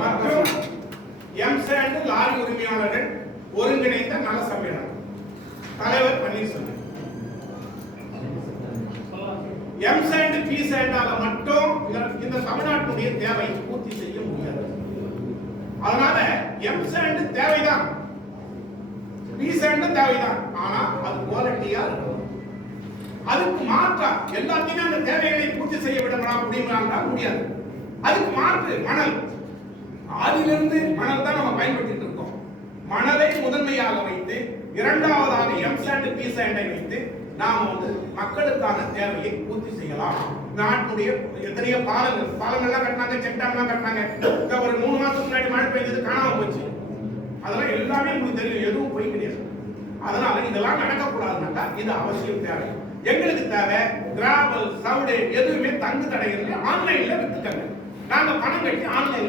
மற்றும் M sand lorry உரிமையாளர்கள் ஒருங்கிணைந்த நல சம்மேளனம் தலைவர் பன்னீர்செல்வம். எம்சாண்ட் பிசாண்டால மட்டும் இந்த தமிழ்நாட்டுடைய தேவை பூர்த்தி செய்ய முடியாது. அதனால எம்சாண்ட் தேவைதான், பிசாண்ட் தேவைதான், ஆனா அது குவாலிட்டியா இருக்கும். அதுக்கு மாற்றா எல்லாத்தையும் அந்த தேவைகளை பூர்த்தி செய்ய விட முடியாது. அதுக்கு மாற்று மணல். அதிலிருந்து மணல் தான் நம்ம பயன்படுத்திட்டு இருக்கோம். மணலை முதன்மையாக வைத்து இரண்டாவதாக எம்சாண்ட் பிசாண்டை வைத்து நாம மக்களுக்கான தேவையை பூர்த்தி செய்யலாம். நாட்டுடைய எத்தனையோ பாலங்கள்லாம் கட்டினாங்க, செக் டேம்லாம் கட்டினாங்க. ஒரு 3 மாசத்துக்கு முன்னாடி மழை பெய்ஞ்சது காணாம போச்சு. அதெல்லாம் எல்லாமே உங்களுக்கு தெரியும், எதுவும் போய் கிடையாது. அதனால இதெல்லாம் நடக்கக்கூடாதுன்னா இது அவசியம் தேவை. எங்களுக்கு தேவை கிராவல் சவுடு எதுவுமே தங்கு தடைகள் ஆன்லைன்ல வித்துக்கங்க. நாங்க பணம் கட்டி ஆன்லைன்ல